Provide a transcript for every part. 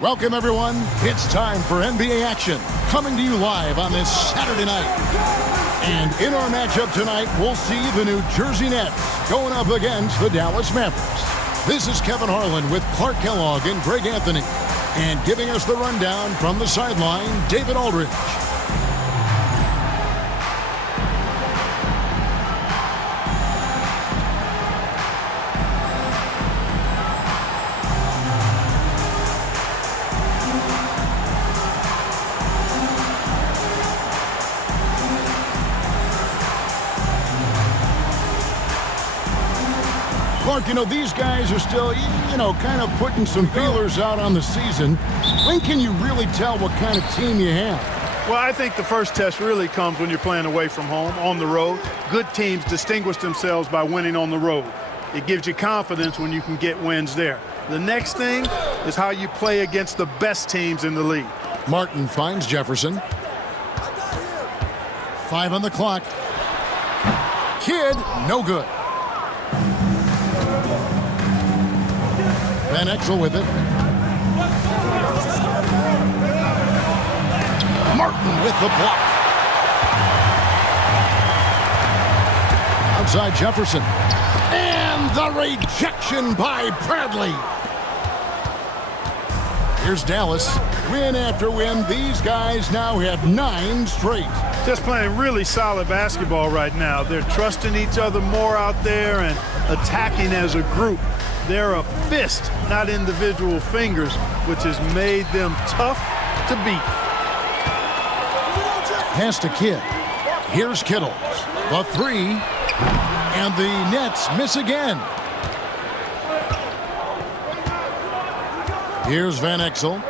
Welcome, everyone. It's time for NBA action, coming to you live on this Saturday night. And in our matchup tonight, we'll see the New Jersey Nets going up against the Dallas Mavericks. This is Kevin Harlan with Clark Kellogg and Greg Anthony. And giving us the rundown from the sideline, David Aldridge. Clark, these guys are still, kind of putting some feelers out on the season. When can you really tell what kind of team you have? Well, I think the first test really comes when you're playing away from home, on the road. Good teams distinguish themselves by winning on the road. It gives you confidence when you can get wins there. The next thing is how you play against the best teams in the league. Martin finds Jefferson. 5 on the clock. Kidd, no good. Van Exel with it. Martin with the block. Outside Jefferson. And the rejection by Bradley. Here's Dallas. Win after win. These guys now have 9 straight. Just playing really solid basketball right now. They're trusting each other more out there and attacking as a group. They're a fist, not individual fingers, which has made them tough to beat. Pass to Kidd. Here's Kittle. The 3. And the Nets miss again. Here's Van Exel.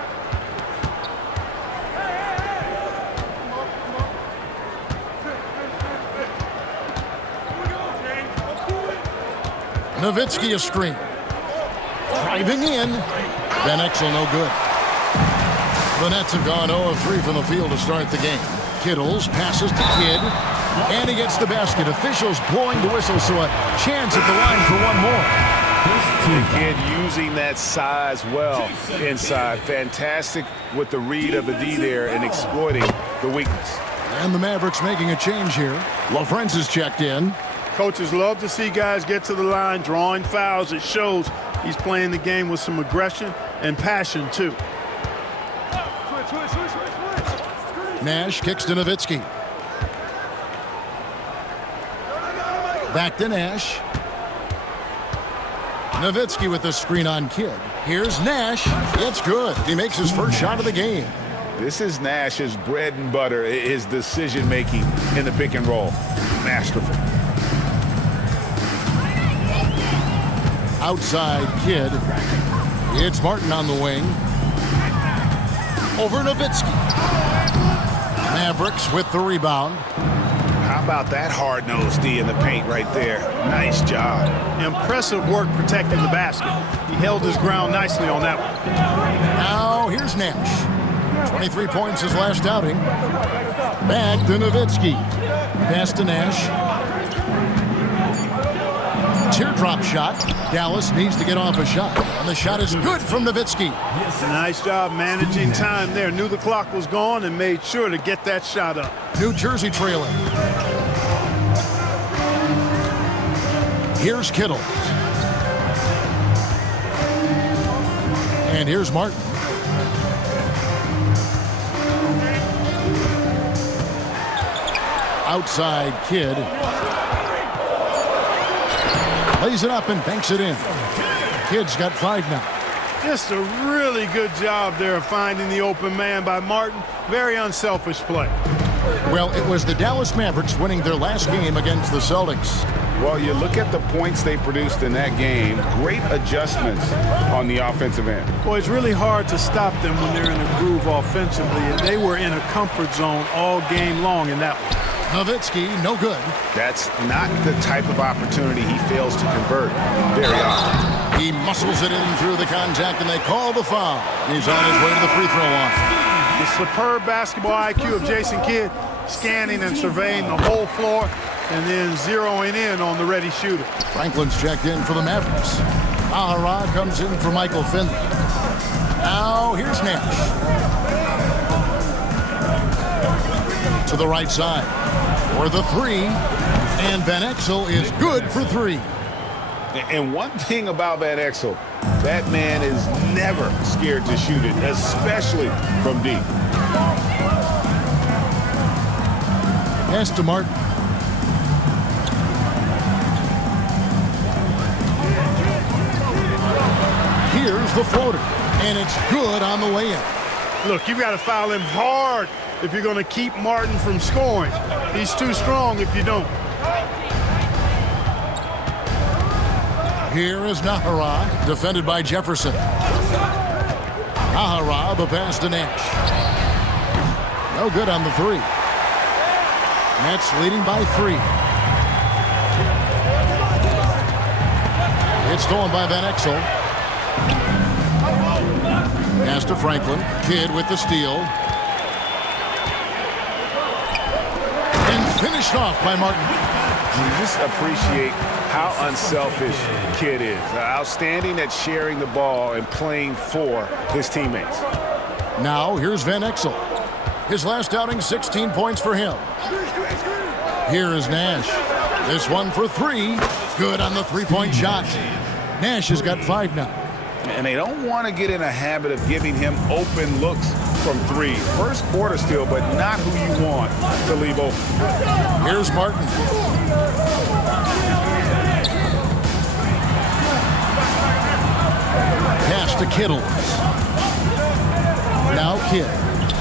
Nowitzki a screen. Driving in. Van Exel no good. The Nets have gone 0 of 3 from the field to start the game. Kittles passes to Kidd. And he gets the basket. Officials blowing the whistle, so a chance at the line for one more. Kidd using that size well inside. Fantastic with the read of the D there and exploiting the weakness. And the Mavericks making a change here. LaFrance is checked in. Coaches love to see guys get to the line, drawing fouls. It shows he's playing the game with some aggression and passion, too. Nash kicks to Nowitzki. Back to Nash. Nowitzki with the screen on Kidd. Here's Nash. It's good. He makes his first shot of the game. This is Nash's bread and butter, his decision-making in the pick and roll. Masterful. Outside Kidd. It's Martin on the wing. Over Nowitzki. Mavericks with the rebound. How about that hard-nosed D in the paint right there? Nice job. Impressive work protecting the basket. He held his ground nicely on that one. Now here's Nash. 23 points his last outing. Back to Nowitzki. Pass to Nash. Teardrop shot. Dallas needs to get off a shot. And the shot is good from Nowitzki. Nice job managing time there. Knew the clock was gone and made sure to get that shot up. New Jersey trailing. Here's Kittle. And here's Martin. Outside Kidd. Lays it up and banks it in. Kidd's got 5 now. Just a really good job there of finding the open man by Martin. Very unselfish play. Well, it was the Dallas Mavericks winning their last game against the Celtics. Well, you look at the points they produced in that game. Great adjustments on the offensive end. Well, it's really hard to stop them when they're in a groove offensively, and they were in a comfort zone all game long in that one. Nowitzki, no good. That's not the type of opportunity he fails to convert very often. He muscles it in through the contact, and they call the foul. He's on his way to the free throw line. The superb basketball IQ of Jason Kidd, scanning and surveying the whole floor, and then zeroing in on the ready shooter. Franklin's checked in for the Mavericks. Ahara comes in for Michael Finley. Now here's Nash. To the right side for the three. And Van Exel is good for three. And one thing about Van Exel, that man is never scared to shoot it, especially from deep. Pass to Martin. Here's the floater, and it's good on the way in. Look, you've got to foul him hard if you're going to keep Martin from scoring. He's too strong if you don't. Here is Nahara, defended by Jefferson. Nahara, the pass to Nash. No good on the three. Nets leading by 3. It's stolen by Van Exel. Pass to Franklin. Kidd with the steal. And finished off by Martin. You just appreciate how unselfish Kidd is. Outstanding at sharing the ball and playing for his teammates. Now here's Van Exel. His last outing, 16 points for him. Here is Nash. This one for 3. Good on the three-point shot. Nash has got 5 now. And they don't want to get in a habit of giving him open looks from 3. First quarter still, but not who you want to leave open. Here's Martin. Pass to Kittle. Now Kidd.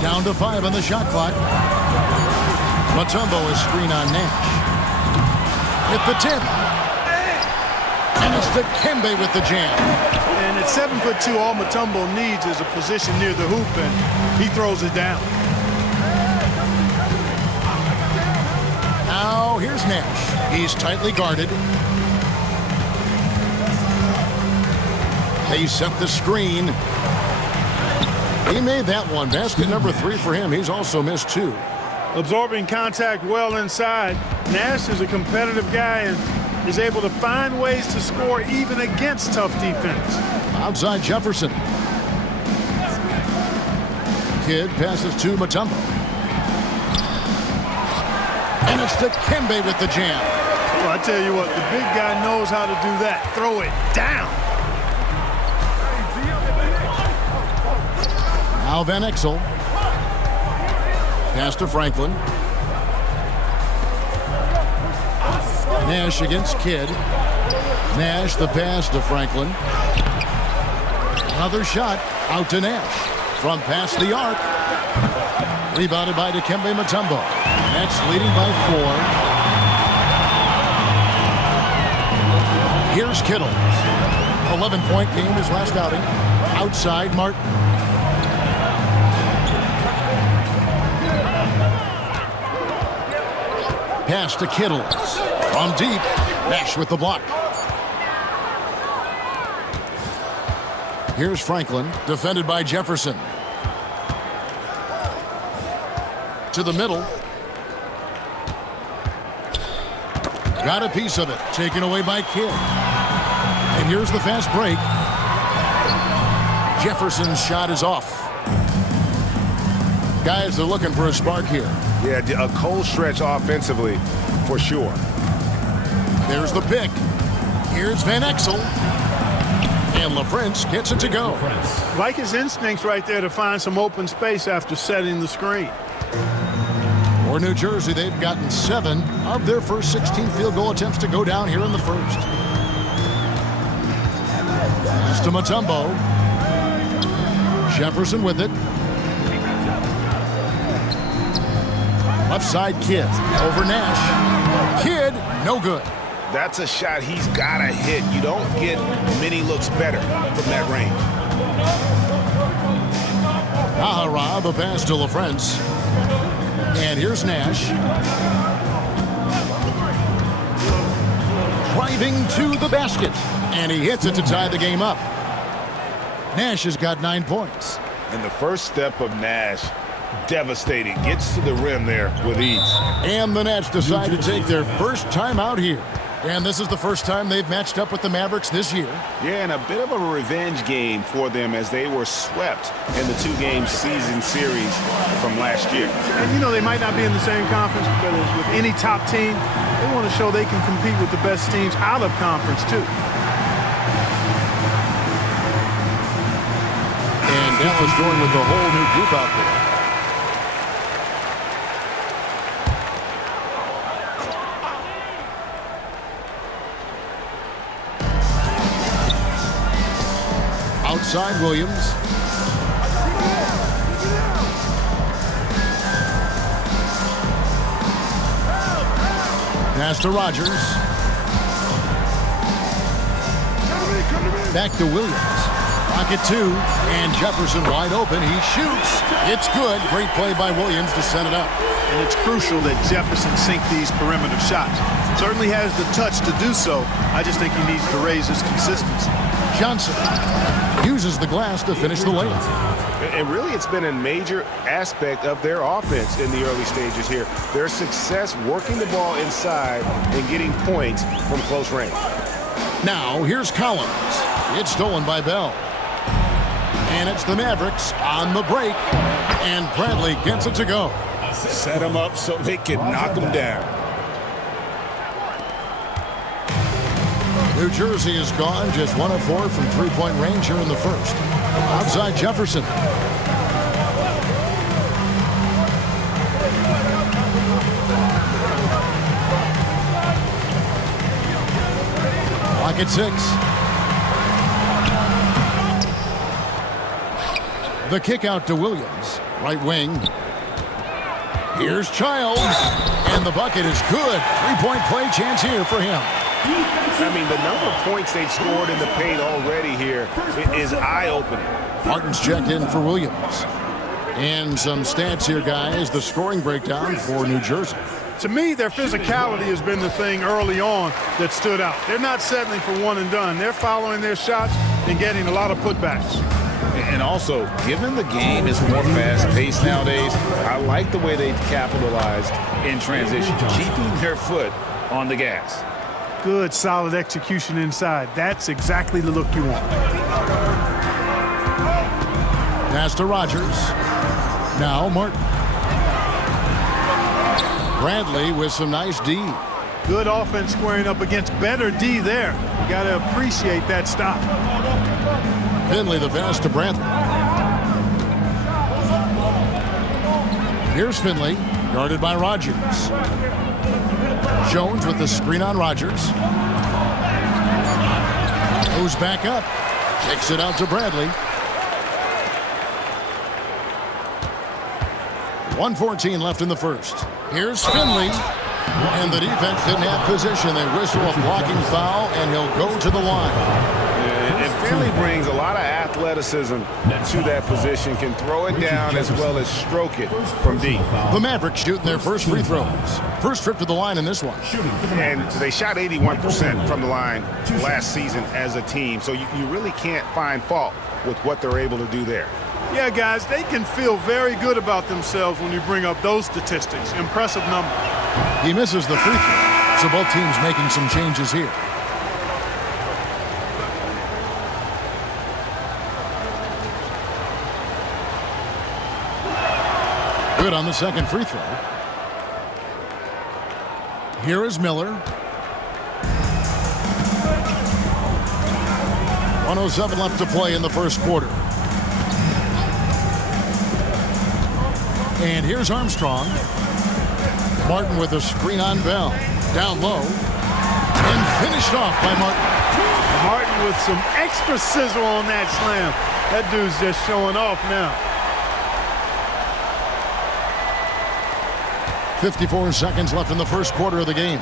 Down to 5 on the shot clock. Mutombo is screen on Nash. Hit the tip. And it's the Kembe with the jam. And at 7'2", all Mutombo needs is a position near the hoop, and he throws it down. Now here's Nash. He's tightly guarded. They set the screen. He made that one. Basket number 3 for him. He's also missed 2. Absorbing contact well inside. Nash is a competitive guy and is able to find ways to score even against tough defense. Outside Jefferson. Kidd passes to Mutombo. And it's to Kembe with the jam. Well, I tell you what, the big guy knows how to do that. Throw it down. Now Van Exel. Pass to Franklin. Nash against Kidd. Nash the pass to Franklin. Another shot out to Nash. From past the arc. Rebounded by Dikembe Mutombo. Nets leading by 4. Here's Kittle. 11-point game his last outing. Outside Martin. Pass to Kittle. From deep. Nash with the block. Here's Franklin, defended by Jefferson. To the middle. Got a piece of it. Taken away by Kidd. And here's the fast break. Jefferson's shot is off. Guys are looking for a spark here. Yeah, a cold stretch offensively, for sure. There's the pick. Here's Van Exel. And LaPrince gets it to go. Like his instincts right there to find some open space after setting the screen. For New Jersey, they've gotten 7 of their first 16 field goal attempts to go down here in the first. Pass to Mutombo. Jefferson with it. Left side, Kidd. Over Nash. Kidd, no good. That's a shot he's got to hit. You don't get many looks better from that range. Nahara, the pass to LaFrance. And here's Nash. Driving to the basket. And he hits it to tie the game up. Nash has got 9 points. And the first step of Nash, devastating. Gets to the rim there with ease. And the Nets decide to take their first time out here. And this is the first time they've matched up with the Mavericks this year. Yeah, and a bit of a revenge game for them as they were swept in the two-game season series from last year. And, you know, they might not be in the same conference, but as with any top team, they want to show they can compete with the best teams out of conference, too. And Dallas going with the whole new group out there. Outside Williams. Pass to Rogers. Back to Williams. Pocket two, and Jefferson wide open. He shoots. It's good. Great play by Williams to set it up. And it's crucial that Jefferson sink these perimeter shots. Certainly has the touch to do so. I just think he needs to raise his consistency. Johnson uses the glass to finish the layup. And really, it's been a major aspect of their offense in the early stages here. Their success working the ball inside and getting points from close range. Now, here's Collins. It's stolen by Bell. And it's the Mavericks on the break. And Bradley gets it to go. Set them up so they can knock them down. New Jersey is gone, just 1 of 4 from three-point range here in the first. Outside Jefferson. Pocket 6. The kick out to Williams. Right wing. Here's Childs. And the bucket is good. Three-point play chance here for him. I mean, the number of points they've scored in the paint already here is eye-opening. Martin's checked in for Williams. And some stats here, guys. The scoring breakdown for New Jersey. To me, their physicality has been the thing early on that stood out. They're not settling for one and done. They're following their shots and getting a lot of putbacks. And also, given the game is more fast-paced nowadays, I like the way they've capitalized in transition, keeping their foot on the gas. Good, solid execution inside. That's exactly the look you want. Pass to Rogers. Now Martin. Bradley with some nice D. Good offense squaring up against better D there. You got to appreciate that stop. Finley the pass to Bradley. Here's Finley, guarded by Rogers. Jones with the screen on Rogers. Goes back up. Kicks it out to Bradley. 1:14 left in the first. Here's Finley. And the defense didn't have position. They whistle a blocking foul, and he'll go to the line. And Finley brings a lot of athleticism to that position, can throw it down as well as stroke it from deep. The Mavericks shooting their first free throws. First trip to the line in this one. And they shot 81% from the line last season as a team, so you really can't find fault with what they're able to do there. Yeah, guys, they can feel very good about themselves when you bring up those statistics. Impressive number. He misses the free throw, so both teams making some changes here. Good on the second free throw. Here is Miller. 1:07 left to play in the first quarter. And here's Armstrong. Martin with a screen on Bell. Down low. And finished off by Martin. Martin with some extra sizzle on that slam. That dude's just showing off now. 54 seconds left in the first quarter of the game.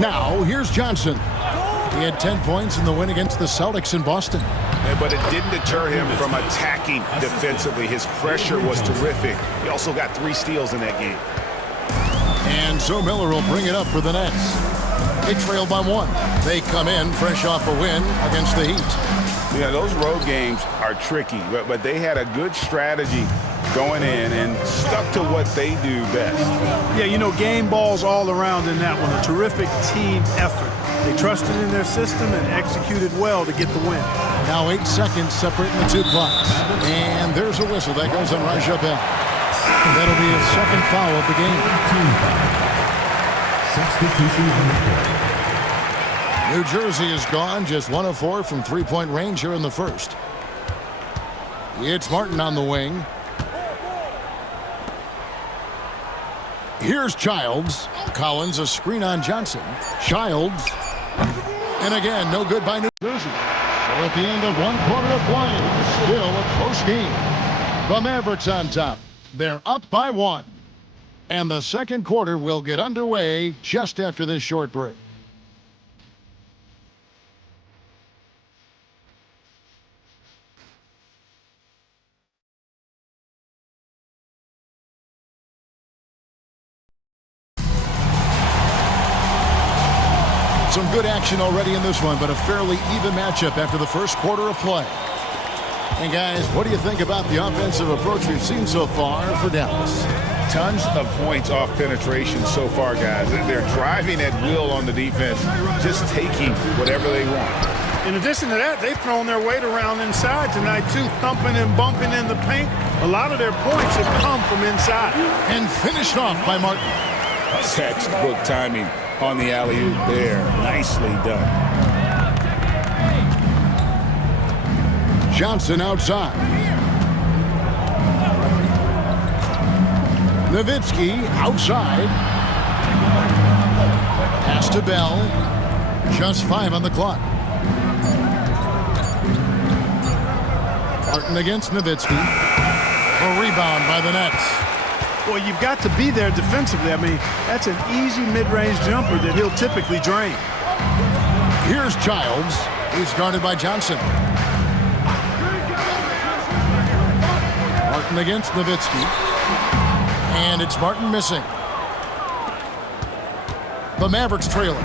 Now, here's Johnson. He had 10 points in the win against the Celtics in Boston. But it didn't deter him from attacking defensively. His pressure was terrific. He also got 3 steals in that game. And so Miller will bring it up for the Nets. They trail by 1. They come in fresh off a win against the Heat. Yeah, those road games are tricky, but they had a good strategy going in and stuck to what they do best. Yeah, you know, game balls all around in that one. A terrific team effort. They trusted in their system and executed well to get the win. Now 8 seconds separating the two clocks. And there's a whistle. That goes on Raja Bell. That'll be his second foul of the game. New Jersey is gone. Just 1 of 4 from three-point range here in the first. It's Martin on the wing. Here's Childs. Collins, a screen on Johnson. Childs. And again, no good by New Jersey. So at the end of 1 quarter of play, still a close game. The Mavericks on top. They're up by 1. And the second quarter will get underway just after this short break. Some good action already in this one, but a fairly even matchup after the first quarter of play. And guys, what do you think about the offensive approach we've seen so far for Dallas? Tons of points off penetration so far, guys. They're driving at will on the defense, just taking whatever they want. In addition to that, they've thrown their weight around inside tonight, too, thumping and bumping in the paint. A lot of their points have come from inside. And finished off by Martin. Textbook timing on the alley-oop there. Nicely done. Johnson outside. Nowitzki outside. Pass to Bell. Just 5 on the clock. Martin against Nowitzki. A rebound by the Nets. Well, you've got to be there defensively. I mean, that's an easy mid-range jumper that he'll typically drain. Here's Childs. He's guarded by Johnson. Martin against Nowitzki. And it's Martin missing. The Mavericks trailing.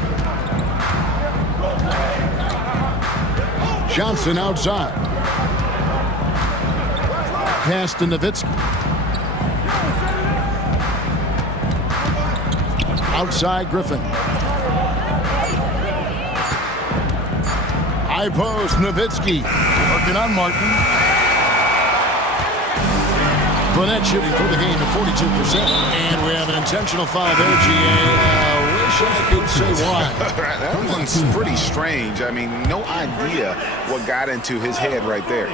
Johnson outside. Pass to Nowitzki. Outside Griffin. High post, Nowitzki. Working on Martin. Burnett shooting for the game at 42%. And we have an intentional foul there, GA. Wish I could say why. That one's pretty strange. I mean, no idea what got into his head right there.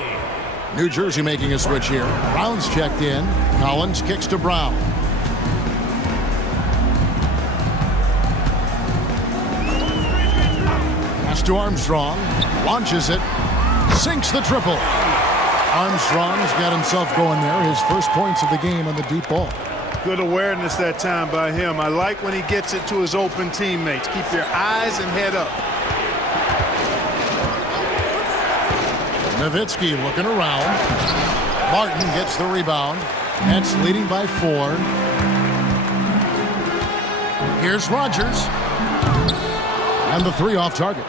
New Jersey making a switch here. Brown's checked in. Collins kicks to Brown. Pass to Armstrong. Launches it. Sinks the triple. Armstrong's got himself going there. His first points of the game on the deep ball. Good awareness that time by him. I like when he gets it to his open teammates. Keep their eyes and head up. Nowitzki looking around. Martin gets the rebound. Nets leading by 4. Here's Rogers. And the 3 off target.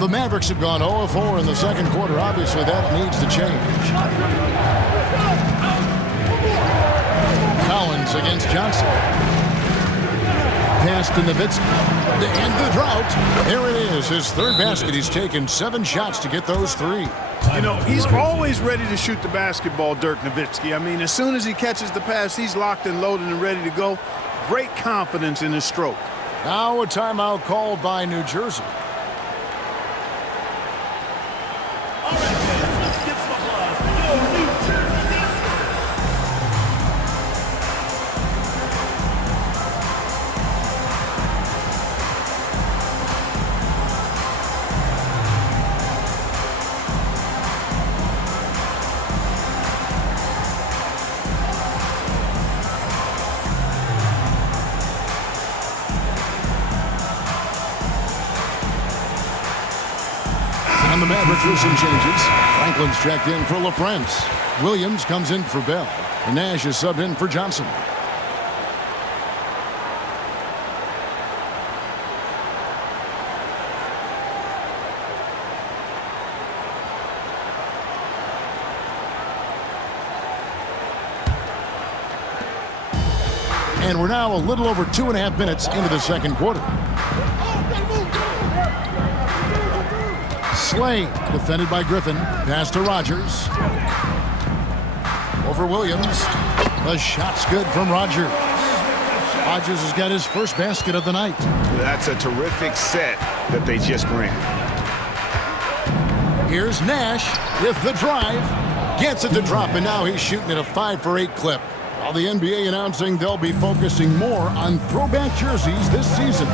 The Mavericks have gone 0 of 4 in the second quarter. Obviously, that needs to change. Collins against Johnson. Pass to Nowitzki. To end the drought. There it is. His third basket. He's taken 7 shots to get those 3. You know, he's always ready to shoot the basketball, Dirk Nowitzki. I mean, as soon as he catches the pass, he's locked and loaded and ready to go. Great confidence in his stroke. Now a timeout called by New Jersey. The Mavericks with some changes. Franklin's checked in for LaFrance. Williams comes in for Bell. And Nash is subbed in for Johnson. And we're now a little over 2.5 minutes into the second quarter. Slay, defended by Griffin. Pass to Rogers. Over Williams. The shot's good from Rogers. Rogers has got his first basket of the night. That's a terrific set that they just ran. Here's Nash with the drive. Gets it to drop, and now he's shooting at a 5 for 8 clip. While the NBA announcing they'll be focusing more on throwback jerseys this season.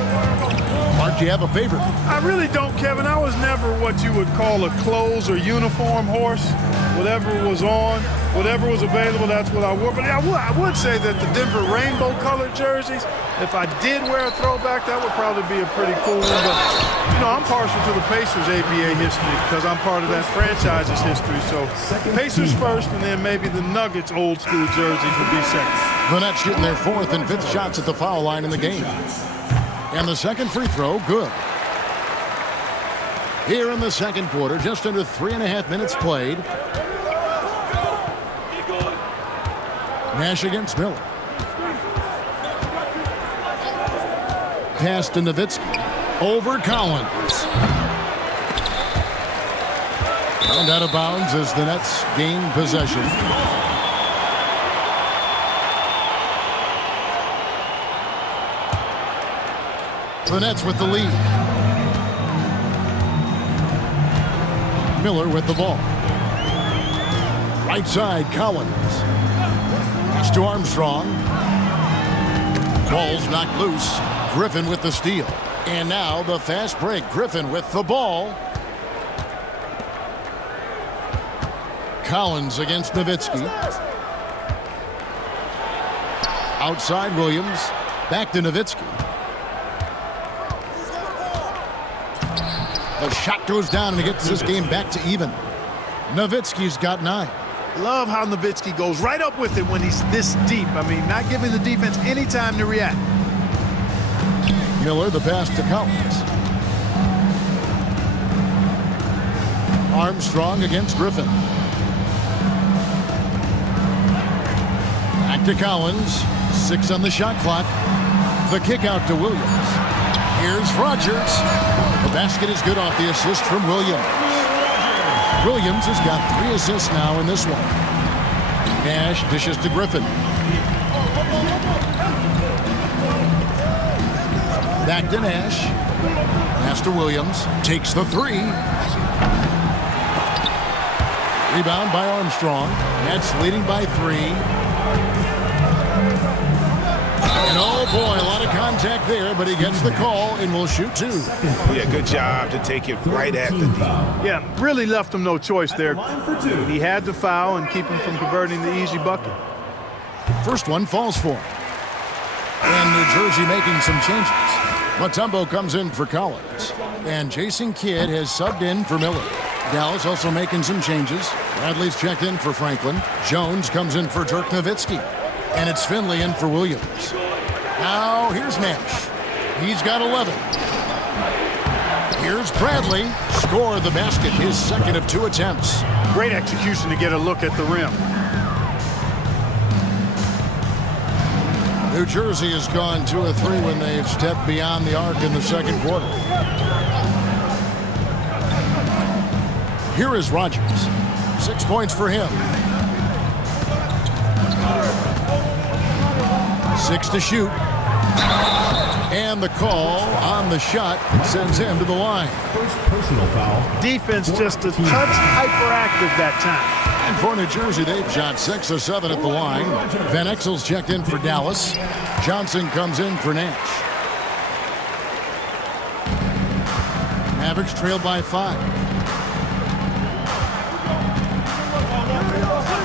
Mark, do you have a favorite? I really don't, Kevin. I was never what you would call a clothes or uniform horse. Whatever was on, whatever was available, that's what I wore. But I would say that the Denver rainbow-colored jerseys, if I did wear a throwback, that would probably be a pretty cool one. But, you know, I'm partial to the Pacers' ABA history because I'm part of that franchise's history. So Pacers first, and then maybe the Nuggets old-school jerseys would be second. The Nets shooting their 4th and 5th shots at the foul line in the game. And the second free throw, good. Here in the second quarter, just under 3.5 minutes played. Nash against Miller. Pass to Nowitzki. Over Collins. And out of bounds as the Nets gain possession. The Nets with the lead. Miller with the ball. Right side, Collins. Pass to Armstrong. Ball's knocked loose. Griffin with the steal. And now the fast break. Griffin with the ball. Collins against Nowitzki. Outside Williams. Back to Nowitzki. The shot goes down and he gets this game back to even. Nowitzki's got 9. Love how Nowitzki goes right up with it when he's this deep. I mean, not giving the defense any time to react. Miller, the pass to Collins. Armstrong against Griffin. Back to Collins. 6 on the shot clock. The kick out to Williams. Here's Rogers. The basket is good off the assist from Williams. Williams has got 3 assists now in this one. Nash dishes to Griffin. Back to Nash. Pass to Williams. Takes the 3. Rebound by Armstrong. Nets leading by 3. And oh boy, a lot of contact there, but he gets the call and will shoot 2. Yeah, good job to take it right at the D. Yeah, really left him no choice there. He had to foul and keep him from converting the easy bucket. First one falls for him. And New Jersey making some changes. Mutombo comes in for Collins. And Jason Kidd has subbed in for Miller. Dallas also making some changes. Bradley's checked in for Franklin. Jones comes in for Dirk Nowitzki. And it's Finley in for Williams. Now here's Nash. He's got 11. Here's Bradley. Score the basket, his second of 2 attempts. Great execution to get a look at the rim. New Jersey has gone 2 of 3 when they've stepped beyond the arc in the second quarter. Here is Rogers. 6 points for him. 6 to shoot. And the call on the shot sends him to the line. First personal foul. Defense just a touch hyperactive that time. And for New Jersey, they've shot 6 of 7 at the line. Van Exel's checked in for Dallas. Johnson comes in for Nash. Mavericks trail by 5.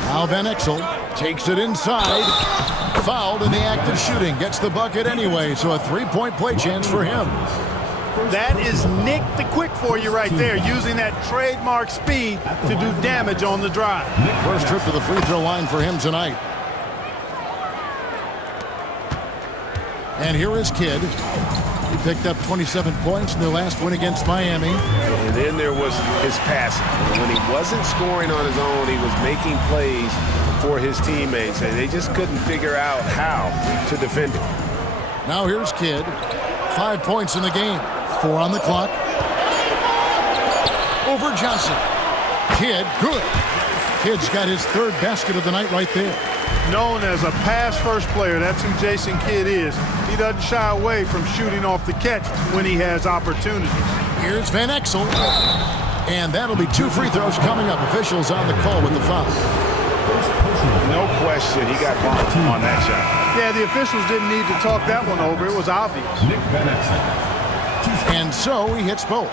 Now Van Exel takes it inside. Fouled in the act of shooting. Gets the bucket anyway, so a 3-point play chance for him. That is Nick the Quick for you right there, using that trademark speed to do damage on the drive. First trip to the free throw line for him tonight. And here is Kidd. He picked up 27 points in their last win against Miami. And then there was his passing. When he wasn't scoring on his own, he was making plays for his teammates, and they just couldn't figure out how to defend him. Now here's Kidd. 5 points in the game. 4 on the clock. Over Johnson. Kidd, good. Kidd's got his 3rd basket of the night right there. Known as a pass-first player, that's who Jason Kidd is. He doesn't shy away from shooting off the catch when he has opportunities. Here's Van Exel. And that'll be 2 free throws coming up. Officials on the call with the foul. No question, he got bumped on that shot. Yeah, the officials didn't need to talk that one over. It was obvious. And so he hits both.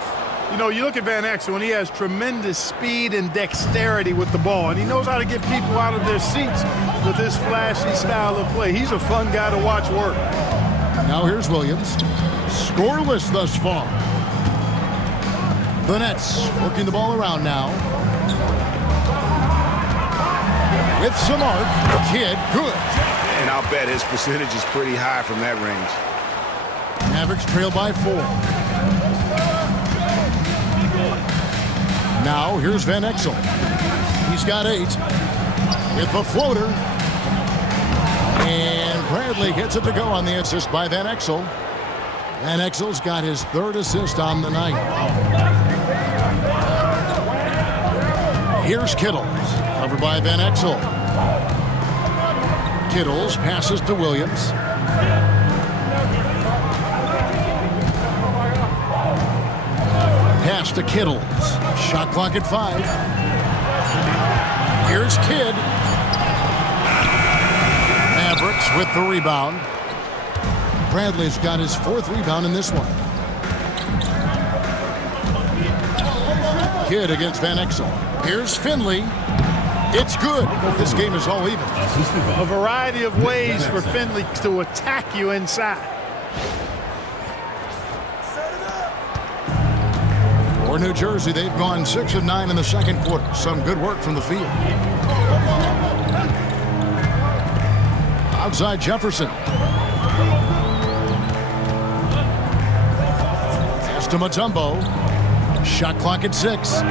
You know, you look at Van Exel, and he has tremendous speed and dexterity with the ball, and he knows how to get people out of their seats with his flashy style of play. He's a fun guy to watch work. Now here's Williams. Scoreless thus far. The Nets working the ball around now. With some arc, Kidd, good. And I'll bet his percentage is pretty high from that range. Mavericks trail by 4. Now here's Van Exel. He's got 8. With the floater. And Bradley gets it to go on the assist by Van Exel. Van Exel's got his 3rd assist on the night. Here's Kittles, covered by Van Exel. Kittles passes to Williams. Pass to Kittles. Shot clock at 5. Here's Kidd. Mavericks with the rebound. Bradley's got his 4th rebound in this one. Kidd against Van Exel. Here's Finley. It's good. This game is all even. A variety of ways for Finley to attack you inside. For New Jersey, they've gone 6 of 9 in the second quarter. Some good work from the field. Outside Jefferson. Pass to Mutombo. Shot clock at 6.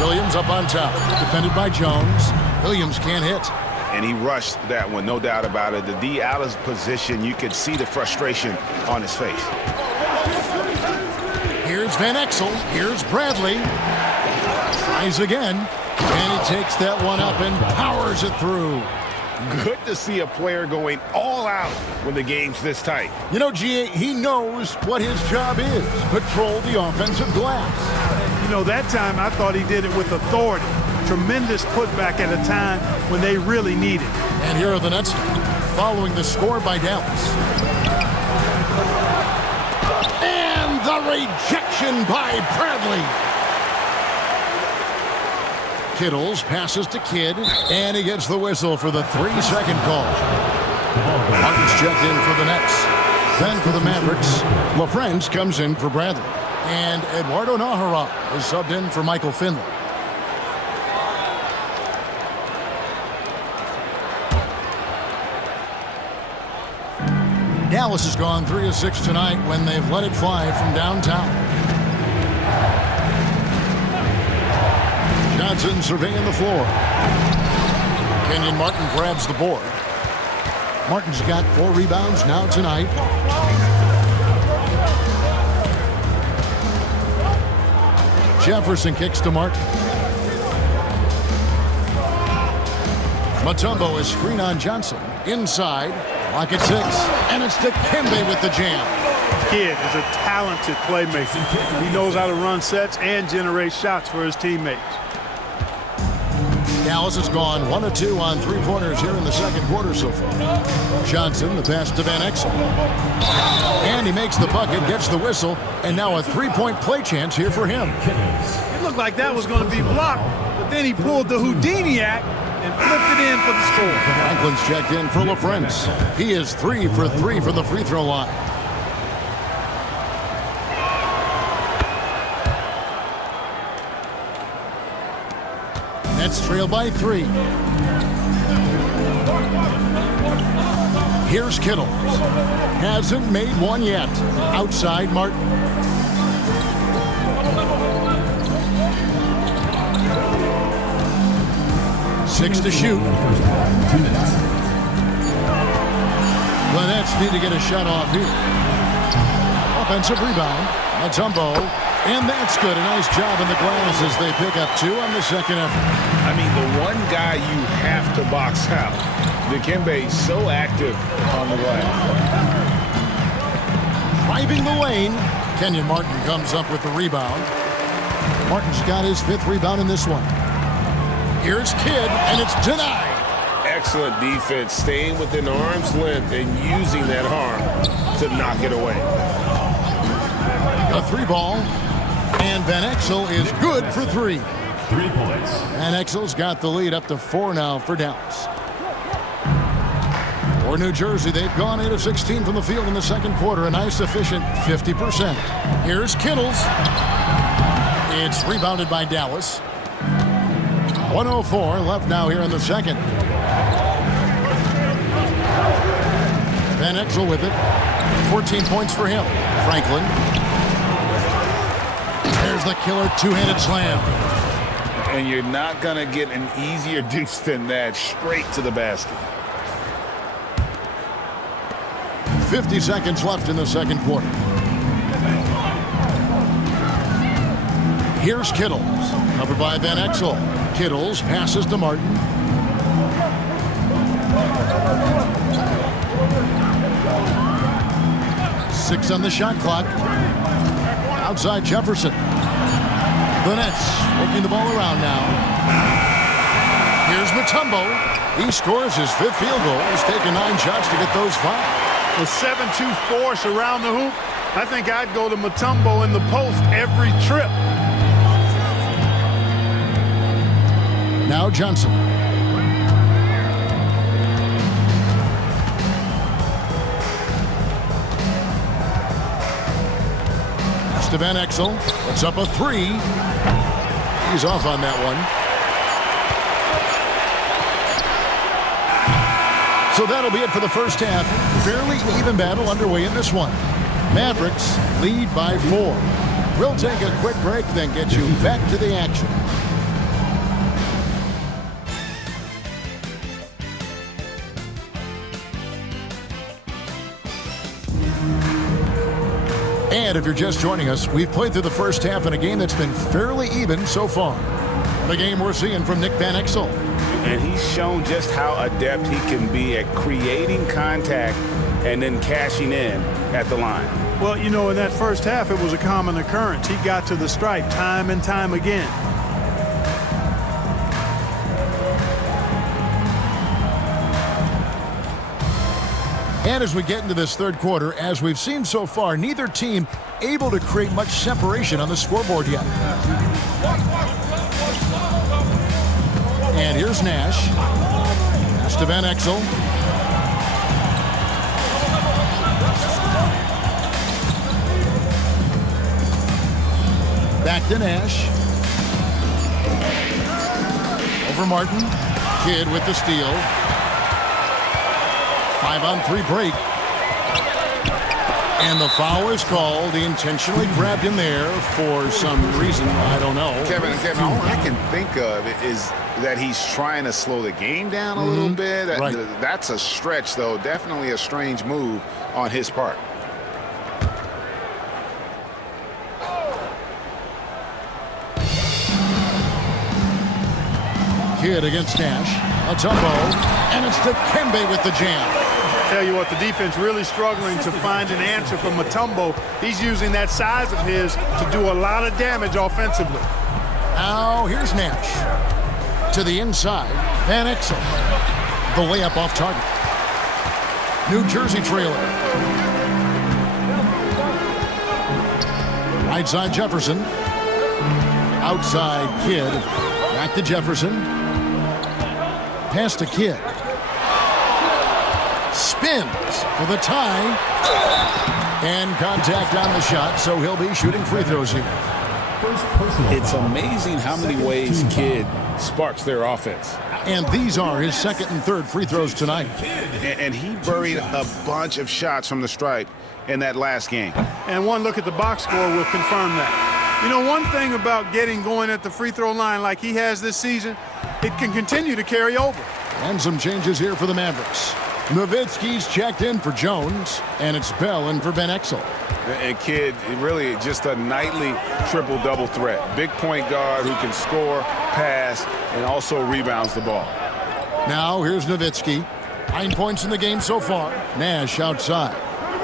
Williams up on top. Defended by Jones. Williams can't hit. And he rushed that one, no doubt about it. The D out of position, you could see the frustration on his face. Here's Van Exel. Here's Bradley. Tries again. And he takes that one up and powers it through. Good to see a player going all out when the game's this tight. You know, G.A., he knows what his job is. Patrol the offensive glass. You know, that time I thought he did it with authority. Tremendous putback at a time when they really need it. And here are the Nets following the score by Dallas. And the rejection by Bradley. Kittles passes to Kidd, and he gets the whistle for the 3-second call. Martin's checked in for the Nets. Then for the Mavericks, LaFrance comes in for Bradley. And Eduardo Nájera is subbed in for Michael Finley. Dallas has gone 3 of 6 tonight when they've let it fly from downtown. Johnson surveying the floor. Kenyon Martin grabs the board. Martin's got 4 rebounds now tonight. Jefferson kicks to Martin. Mutombo is screen on Johnson. Inside. Clock at 6. And it's Dikembe with the jam. Kidd is a talented playmaker. He knows how to run sets and generate shots for his teammates. Dallas has gone 1 of 2 on 3-pointers here in the second quarter so far. Johnson, the pass to Van Exel. And he makes the bucket, gets the whistle, and now a 3-point play chance here for him. It looked like that was going to be blocked, but then he pulled the Houdini act and flipped it in for the score. Franklin's checked in for LaFrance. He is 3 for 3 from the free throw line. Nets trail by 3. Here's Kittle. Hasn't made one yet. Outside Martin. Six to shoot. The Nets need to get a shot off here. Offensive rebound. Mutombo. And that's good. A nice job in the glass as they pick up 2 on the second effort. I mean, the one guy you have to box out. Dikembe so active on the glass. Driving the lane. Kenyon Martin comes up with the rebound. Martin's got his 5th rebound in this one. Here's Kidd, and it's denied. Excellent defense, staying within arm's length and using that arm to knock it away. A 3-ball, and Van Exel is good for 3. 3 points. Van Exel's got the lead up to 4 now for Dallas. For New Jersey, they've gone 8 of 16 from the field in the second quarter. A nice, efficient 50%. Here's Kittles. It's rebounded by Dallas. 1:04 left now here in the second. Van Exel with it. 14 points for him. Franklin. There's the killer 2-handed slam. And you're not going to get an easier deuce than that. Straight to the basket. 50 seconds left in the second quarter. Here's Kittles. Covered by Van Exel. Kittles passes to Martin. Six on the shot clock. Outside Jefferson. The Nets working the ball around now. Here's Mutombo. He scores his 5th field goal. He's taken 9 shots to get those 5. The 7-2 force around the hoop. I think I'd go to Mutombo in the post every trip. Now Johnson. Pass to Van Exel. Puts up a 3. He's off on that one. So that'll be it for the first half. Fairly even battle underway in this one. Mavericks lead by 4. We'll take a quick break, then get you back to the action. And if you're just joining us, we've played through the first half in a game that's been fairly even so far. What a game we're seeing from Nick Van Exel. And he's shown just how adept he can be at creating contact and then cashing in at the line. Well, you know, in that first half, it was a common occurrence. He got to the stripe time and time again. And as we get into this third quarter, as we've seen so far, neither team able to create much separation on the scoreboard yet. And here's Nash. Pass to Van Exel. Back to Nash. Over Martin. Kidd with the steal. 5-on-3 break. And the foul is called. He intentionally grabbed him there for some reason. I don't know. Kevin, all I can think of is that he's trying to slow the game down a little bit. Right. That's a stretch, though. Definitely a strange move on his part. Kidd against Nash. A tumble. And it's Dikembe with the jam. Tell you what, the defense really struggling to find an answer from Mutombo. He's using that size of his to do a lot of damage offensively. Now here's Nash. To the inside. Van Exel. The layup off target. New Jersey trailer. Right side Jefferson. Outside Kidd. Back to Jefferson. Pass to Kidd. Spins for the tie. And contact on the shot, so he'll be shooting free throws here. First personal It's foul. amazing how many ways Kidd sparks their offense. And these are his second and third free throws tonight. And he buried a bunch of shots from the stripe in that last game. And one look at the box score will confirm that. You know, one thing about getting going at the free throw line like he has this season, it can continue to carry over. And some changes here for the Mavericks. Nowitzki's checked in for Jones, and it's Bell in for Van Exel. And Kidd, really just a nightly triple-double threat. Big point guard who can score, pass, and also rebounds the ball. Now here's Nowitzki. 9 points in the game so far. Nash outside.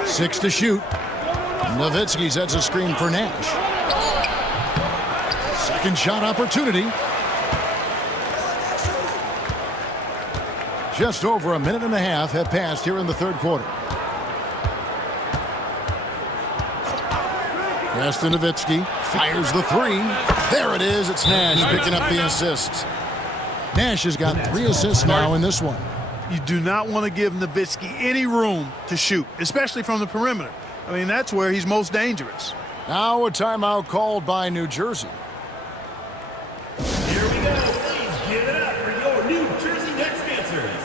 6 to shoot. Nowitzki sets a screen for Nash. Second shot opportunity. Just over a minute and a half have passed here in the third quarter. Pass to Nowitzki. Fires the three. There it is. It's Nash picking up the assist. Nash has got 3 assists now in this one. You do not want to give Nowitzki any room to shoot, especially from the perimeter. I mean, that's where he's most dangerous. Now a timeout called by New Jersey. Here we go. Please give it up for your New Jersey Nets dancers.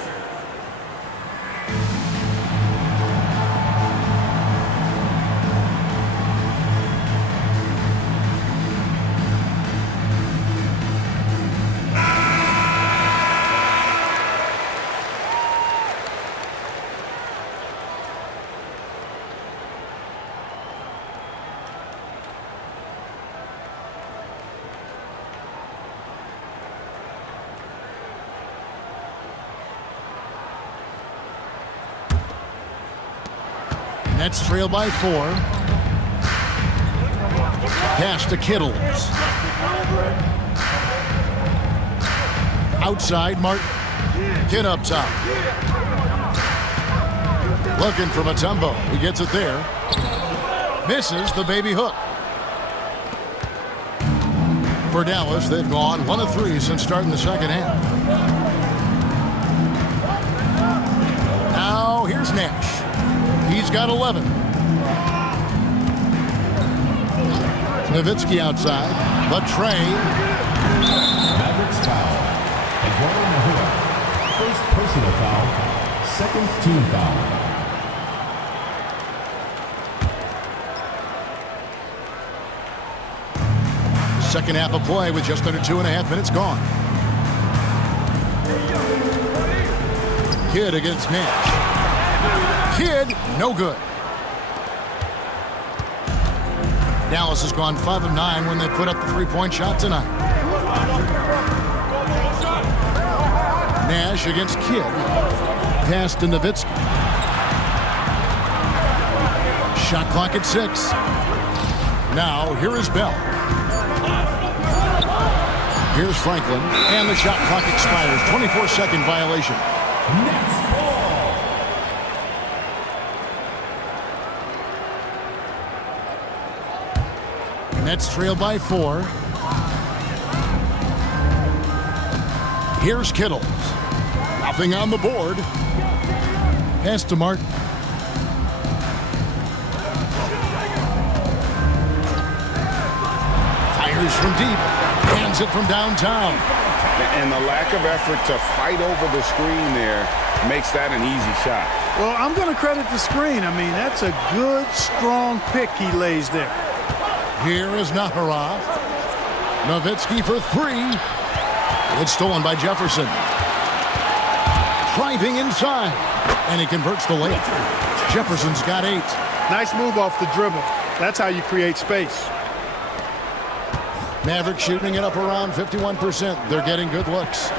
Nets trail by 4. Pass to Kittles. Outside, Martin. Kidd up top. Looking for Mutombo. He gets it there. Misses the baby hook. For Dallas, they've gone 1 of 3 since starting the second half. Now, here's Nash. He's got 11. Nowitzki outside. The tray. Mavericks foul. Eduardo Mahua. First personal foul. Second team foul. Second half of play with just under 2.5 minutes gone. Kidd against Nash. Kidd, no good. Dallas has gone 5 of 9 when they put up the 3-point shot tonight. Nash against Kidd. Pass to Nowitzki. Shot clock at 6. Now, here is Bell. Here's Franklin, and the shot clock expires. 24-second violation. Nets ball. Nets trail by 4. Here's Kittles. Nothing on the board. Pass to Martin. Fires from deep. Hands it from downtown. And the lack of effort to fight over the screen there makes that an easy shot. Well, I'm going to credit the screen. I mean, that's a good, strong pick he lays there. Here is Nahara. Nowitzki for 3. It's stolen by Jefferson. Driving inside. And he converts the layup. Jefferson's got 8. Nice move off the dribble. That's how you create space. Mavericks shooting it up around 51%. They're getting good looks.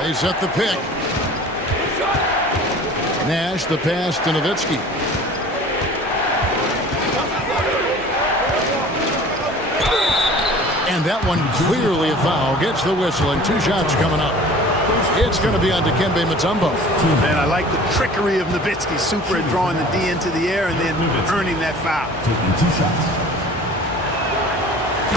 They set the pick. Nash the pass to Nowitzki. And that one clearly a foul. Gets the whistle and 2 shots coming up. It's going to be on Dikembe Mutombo. And I like the trickery of Nowitzki. Super at drawing the D into the air and then earning that foul. Taking 2 shots.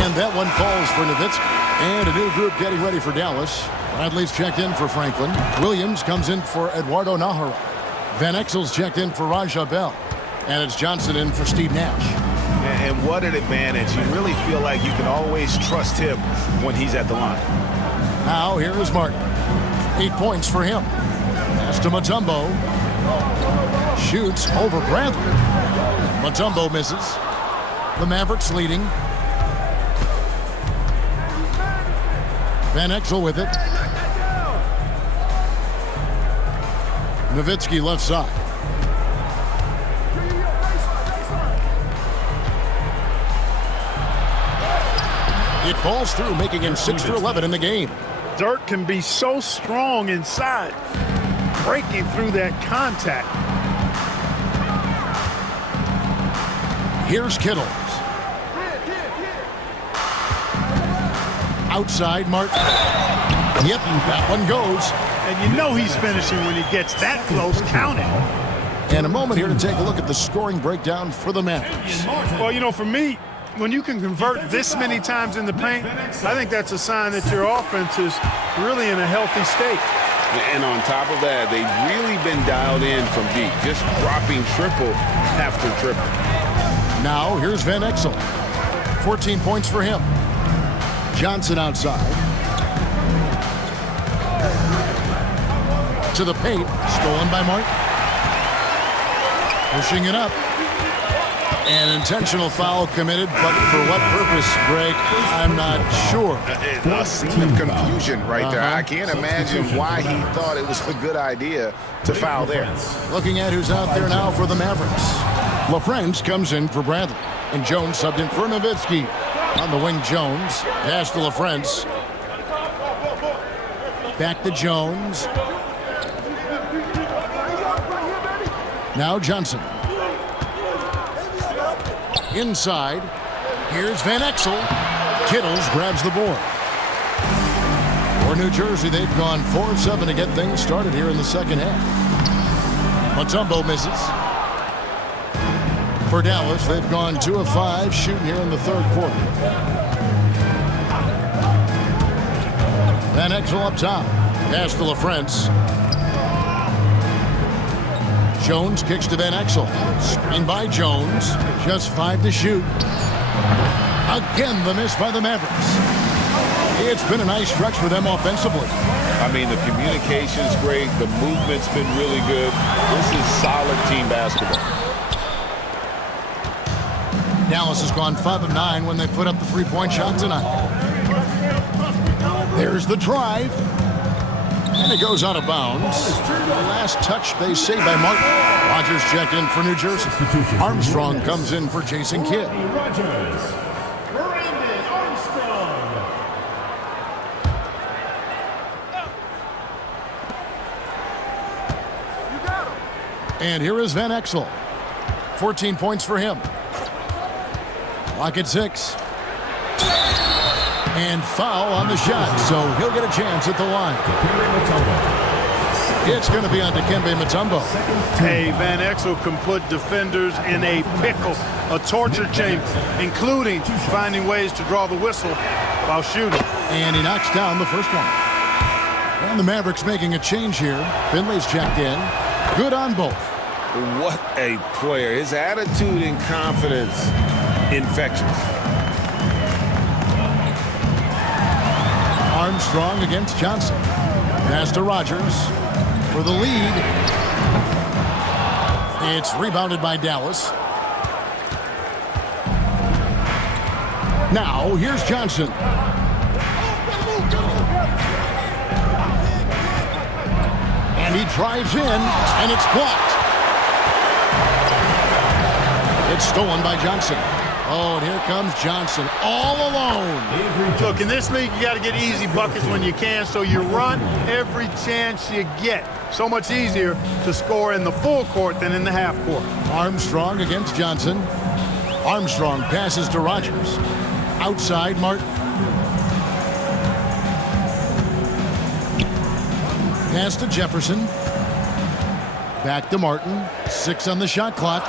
And that one falls for Nowitzki. And a new group getting ready for Dallas. Bradley's checked in for Franklin. Williams comes in for Eduardo Nahara. Van Exel's checked in for Raja Bell. And it's Johnson in for Steve Nash. And what an advantage. You really feel like you can always trust him when he's at the line. Now here is Martin. 8 points for him. Pass to Mutombo. Shoots over Bradley. Mutombo misses. The Mavericks leading. Van Exel with it. Nowitzki left side. It falls through, making him 6 for 11 in the game. Dirk can be so strong inside, breaking through that contact. Here's Kittles. Outside, Martin. Yep, that one goes. And you know he's finishing when he gets that close, counting. And a moment here to take a look at the scoring breakdown for the Mavericks. Well, you know, for me, when you can convert this many times in the paint, I think that's a sign that your offense is really in a healthy state. And on top of that, they've really been dialed in from deep, just dropping triple after triple. Now, here's Van Exel. 14 points for him. Johnson outside. To the paint, stolen by Martin. Pushing it up. An intentional foul committed, but for what purpose, Greg? I'm not sure. A scene of confusion right there. I can't imagine why he thought it was a good idea to foul there. Looking at who's out there now for the Mavericks. LaFrance comes in for Bradley, and Jones subbed in for Nowitzki. On the wing, Jones. Pass to LaFrance. Back to Jones. Now Johnson. Inside. Here's Van Exel. Kittles grabs the board. For New Jersey, they've gone 4 of 7 to get things started here in the second half. Mutombo misses. For Dallas, they've gone 2 of 5 shooting here in the third quarter. Van Exel up top. Pass to LaFrance. Jones kicks to Van Exel. Screen by Jones. Just 5 to shoot. Again, the miss by the Mavericks. It's been a nice stretch for them offensively. I mean, the communication's great. The movement's been really good. This is solid team basketball. Dallas has gone 5 of 9 when they put up the 3-point shot tonight. There's the drive. And it goes out of bounds. The last touch, they say, by Martin. Rogers checked in for New Jersey. Armstrong comes in for Jason Kidd. And here is Van Exel. 14 points for him. Clock at 6. And foul on the shot, so he'll get a chance at the line. It's going to be on Dikembe Mutombo. Hey, Van Exel can put defenders in a pickle, a torture chamber, including finding ways to draw the whistle while shooting. And he knocks down the first one. And the Mavericks making a change here. Finley's checked in. Good on both. What a player. His attitude and confidence, infectious. Armstrong against Johnson. Pass to Rogers for the lead. It's rebounded by Dallas. Now, here's Johnson. And he drives in, and it's blocked. It's stolen by Johnson. Oh, and here comes Johnson all alone. Look, in this league, you got to get easy buckets when you can, so you run every chance you get. So much easier to score in the full court than in the half court. Armstrong against Johnson. Armstrong passes to Rogers. Outside, Martin. Pass to Jefferson. Back to Martin. 6 on the shot clock.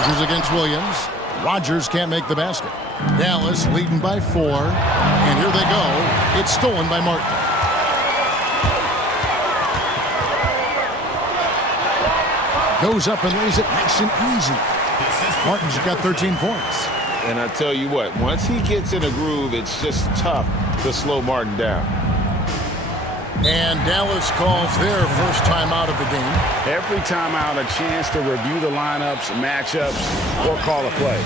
Rogers against Williams. Rogers can't make the basket. Dallas leading by 4. And here they go. It's stolen by Martin. Goes up and lays it nice and easy. Martin's got 13 points. And I tell you what, once he gets in a groove, it's just tough to slow Martin down. And Dallas calls their first timeout of the game. Every timeout, a chance to review the lineups, matchups, or call a play.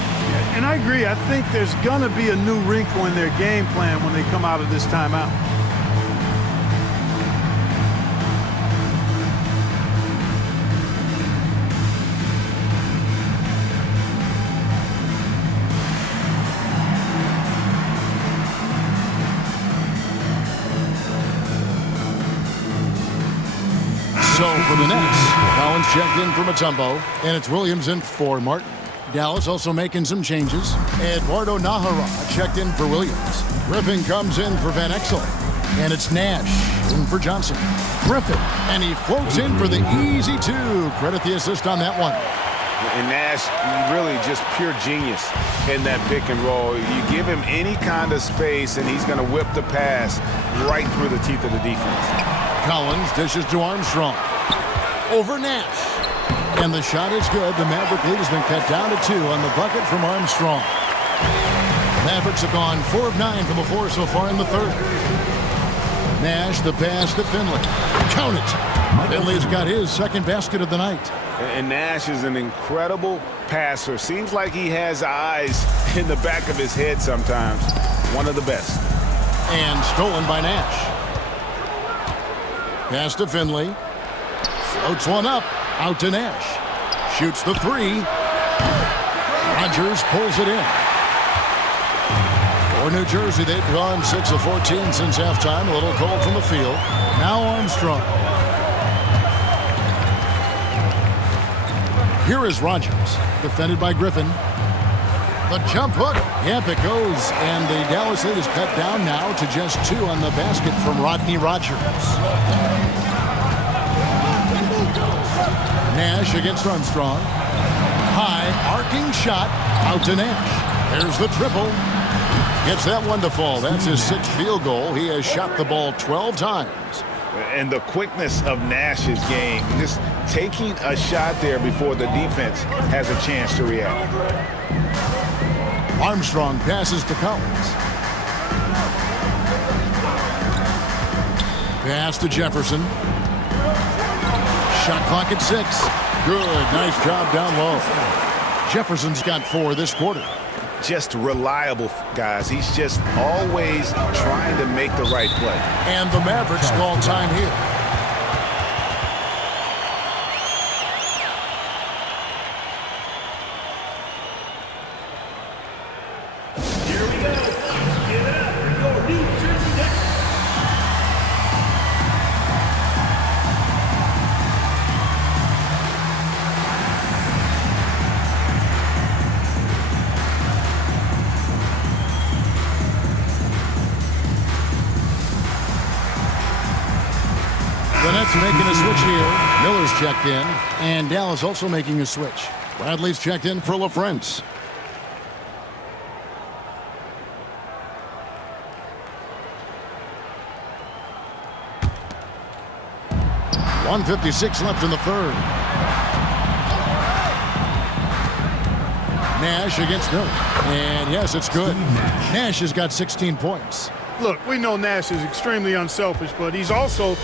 And I agree. I think there's going to be a new wrinkle in their game plan when they come out of this timeout. So for the Nets, Collins checked in for Mutombo, and it's Williams in for Martin. Dallas also making some changes. Eduardo Nahara checked in for Williams. Griffin comes in for Van Exel. And it's Nash in for Johnson. Griffin, and he floats in for the easy two. Credit the assist on that one. And Nash, really just pure genius in that pick and roll. You give him any kind of space, and he's going to whip the pass right through the teeth of the defense. Collins dishes to Armstrong. Over Nash. And the shot is good. The Maverick lead has been cut down to 2 on the bucket from Armstrong. Mavericks have gone 4 of 9 from the floor so far in the third. Nash, the pass to Finley. Count it. Finley's got his second basket of the night. And Nash is an incredible passer. Seems like he has eyes in the back of his head sometimes. One of the best. And stolen by Nash. Pass to Finley. Floats one up. Out to Nash. Shoots the 3. Rogers pulls it in. For New Jersey, they've gone 6 of 14 since halftime. A little cold from the field. Now Armstrong. Here is Rogers. Defended by Griffin. The jump hook. Yep, it goes. And the Dallas lead is cut down now to just 2 on the basket from Rodney Rogers. Nash against Armstrong. High, arcing shot. Out to Nash. There's the triple. Gets that one to fall. That's his 6th field goal. He has shot the ball 12 times. And the quickness of Nash's game, just taking a shot there before the defense has a chance to react. Armstrong passes to Collins. Pass to Jefferson. Shot clock at 6. Good. Nice job down low. Jefferson's got 4 this quarter. Just reliable, guys. He's just always trying to make the right play. And the Mavericks call time here. Here we go. Get it up for your New Jersey Nets. The Nets making a switch here. Miller's checked in. And Dallas also making a switch. Bradley's checked in for LaFrance. .156 left in the third. Nash against Miller. And yes, it's good. Nash has got 16 points. Look, we know Nash is extremely unselfish, but he's also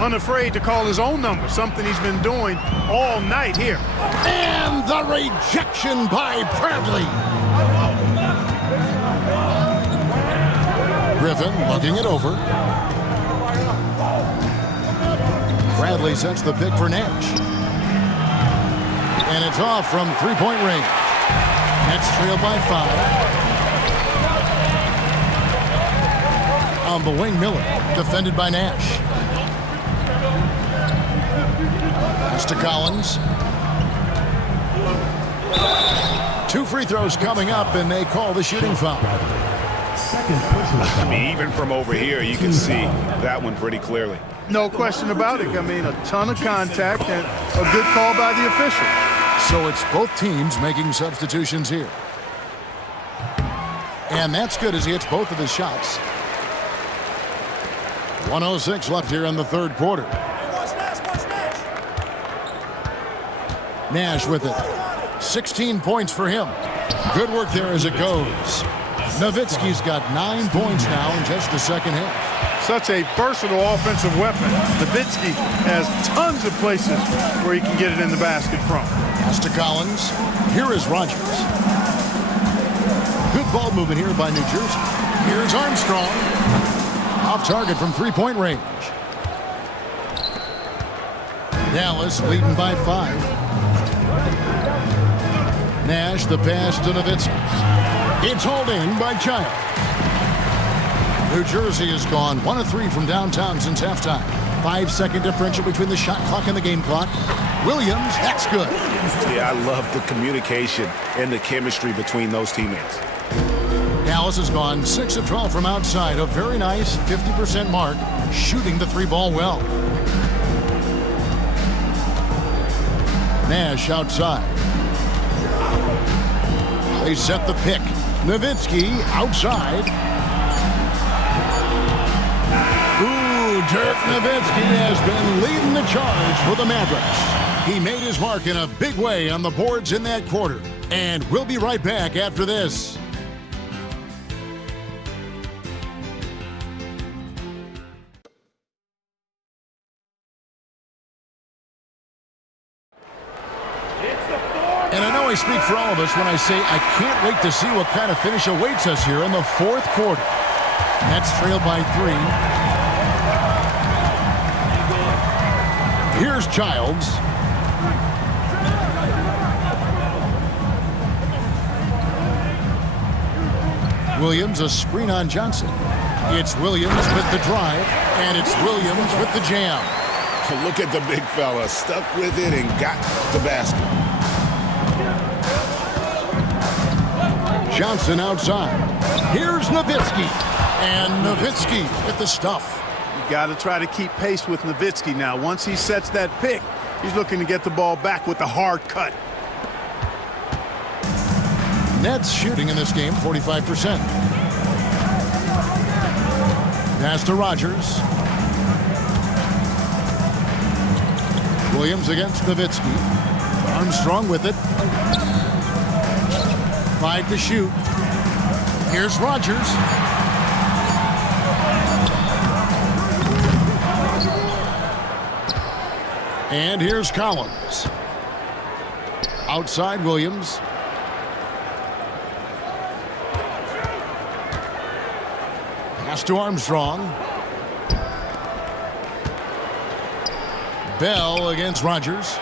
unafraid to call his own number, something he's been doing all night here. And the rejection by Bradley. Griffin looking it over. Bradley sets the pick for Nash. And it's off from three-point range. Nets trailed by 5. On the wing, Miller, defended by Nash. Pass to Collins. 2 free throws coming up, and they call the shooting foul. I mean, even from over here, you can see that one pretty clearly. No question about it. I mean, a ton of contact and a good call by the official. So it's both teams making substitutions here. And that's good as he hits both of his shots. 1:06 left here in the third quarter. Nash with it. 16 points for him. Good work there as it goes. Nowitzki's got 9 points now in just the second half. Such a versatile offensive weapon. Nowitzki has tons of places where he can get it in the basket from. Pass to Collins. Here is Rogers. Good ball movement here by New Jersey. Here's Armstrong. Off target from three-point range. Dallas leading by 5. Nash the pass to Nowitzki. It's hauled in by Child. New Jersey has gone 1 of 3 from downtown since halftime. 5-second differential between the shot clock and the game clock. Williams, that's good. Yeah, I love the communication and the chemistry between those teammates. Dallas has gone 6 of 12 from outside. A very nice 50% mark, shooting the 3-ball well. Nash outside. They set the pick. Nowitzki outside. Dirk Nowitzki has been leading the charge for the Mavericks. He made his mark in a big way on the boards in that quarter. And we'll be right back after this. And I know I speak for all of us when I say I can't wait to see what kind of finish awaits us here in the fourth quarter. Nets trailed by 3. Here's Childs. Williams, a screen on Johnson. It's Williams with the drive, and it's Williams with the jam. Look at the big fella, stuck with it and got the basket. Johnson outside. Here's Nowitzki, and Nowitzki with the stuff. You got to try to keep pace with Nowitzki now. Once he sets that pick, he's looking to get the ball back with the hard cut. Nets shooting in this game 45%. Pass to Rogers. Williams against Nowitzki. Armstrong with it. 5 to shoot. Here's Rogers. And here's Collins. Outside Williams. Pass to Armstrong. Bell against Rogers.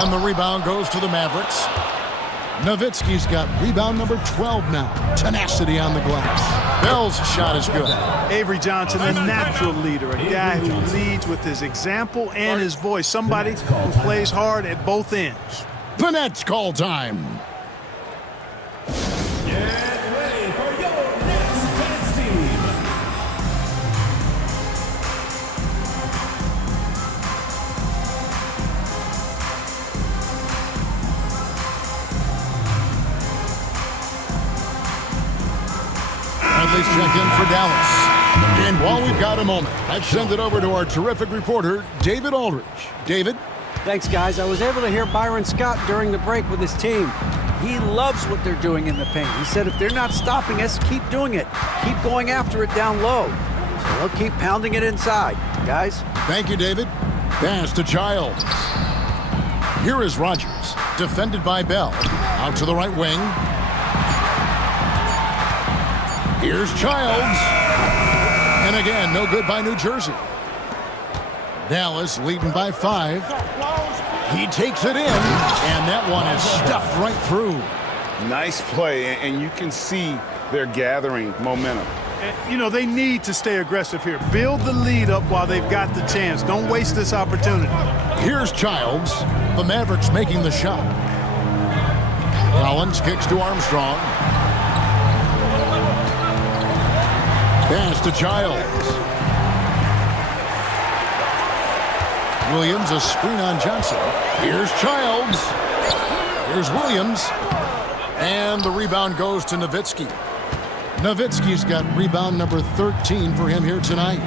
And the rebound goes to the Mavericks. Nowitzki's got rebound number 12 now. Tenacity on the glass. Bell's shot is good. Avery Johnson, a natural leader, a guy who leads with his example and his voice. Somebody who plays hard at both ends. The Nets call time. Get ready for your next dance team. Let's check in for Dallas. And while we've got a moment, let's send it over to our terrific reporter, David Aldridge. David? Thanks, guys. I was able to hear Byron Scott during the break with his team. He loves what they're doing in the paint. He said if they're not stopping us, keep doing it. Keep going after it down low. So they'll keep pounding it inside, guys. Thank you, David. Pass to Childs. Here is Rogers, defended by Bell. Out to the right wing. Here's Childs. And again, no good by New Jersey. Dallas leading by 5. He takes it in, and that one is stuffed right through. Nice play, and you can see they're gathering momentum. You know, they need to stay aggressive here. Build the lead up while they've got the chance. Don't waste this opportunity. Here's Childs. The Mavericks making the shot. Collins kicks to Armstrong. Pass to Childs. Williams, a screen on Johnson. Here's Childs. Here's Williams. And the rebound goes to Nowitzki. Nowitzki's got rebound number 13 for him here tonight.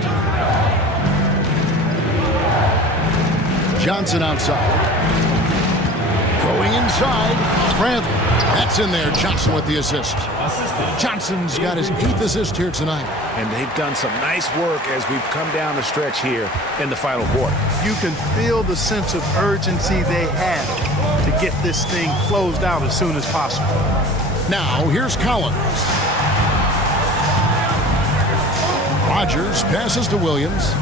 Johnson outside. Going inside. Bradley. That's in there. Johnson with the assist. Johnson's got his 8th assist here tonight. And they've done some nice work as we've come down the stretch here in the final quarter. You can feel the sense of urgency they have to get this thing closed out as soon as possible. Now, here's Collins. Rogers passes to Williams.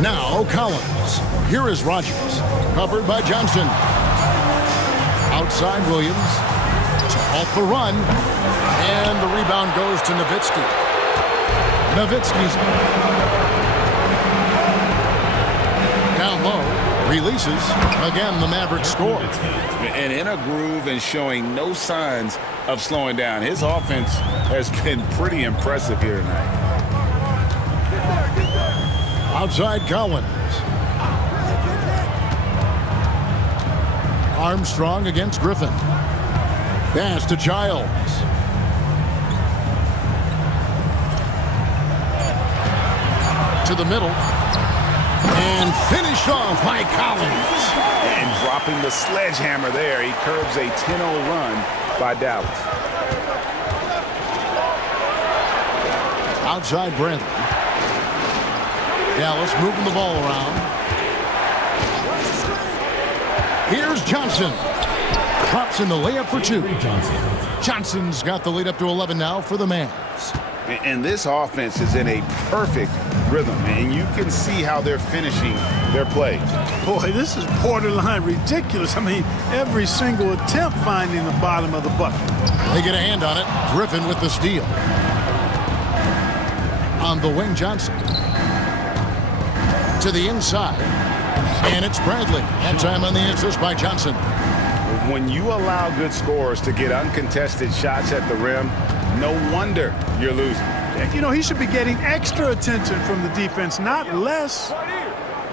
Now, Collins. Here is Rogers. Covered by Johnson. Outside Williams. Off the run. And the rebound goes to Nowitzki. Nowitzki's down low. Releases. Again, the Mavericks score. And in a groove and showing no signs of slowing down. His offense has been pretty impressive here tonight. Outside Collins. Armstrong against Griffin. Pass to Childs. To the middle. And finished off by Collins. And dropping the sledgehammer there, he curbs a 10-0 run by Dallas. Outside Bradley. Dallas moving the ball around. Here's Johnson. Drops in the layup for 2. Johnson's got the lead up to 11 now for the Mavs. And this offense is in a perfect rhythm, and you can see how they're finishing their plays. Boy, this is borderline ridiculous. I mean, every single attempt finding the bottom of the bucket. They get a hand on it. Griffin with the steal. On the wing, Johnson. To the inside. And it's Bradley. That time on the assist by Johnson. When you allow good scorers to get uncontested shots at the rim, no wonder you're losing. You know, he should be getting extra attention from the defense, not less.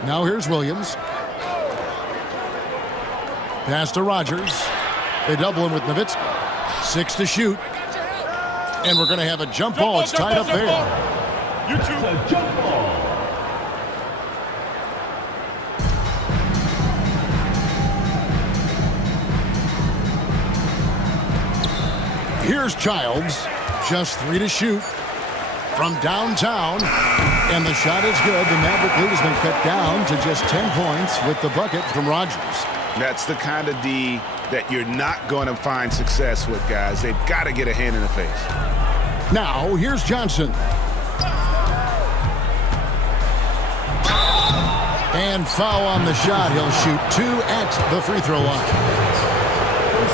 Now here's Williams. Pass to Rogers. They double him with Nowitzki. 6 to shoot. And we're going to have a jump ball. It's tied up there. You two. Jump ball. Here's Childs. Just 3 to shoot from downtown. And the shot is good. The Maverick lead has been cut down to just 10 points with the bucket from Rogers. That's the kind of D that you're not going to find success with, guys. They've got to get a hand in the face. Now, here's Johnson. And foul on the shot. He'll shoot 2 at the free throw line.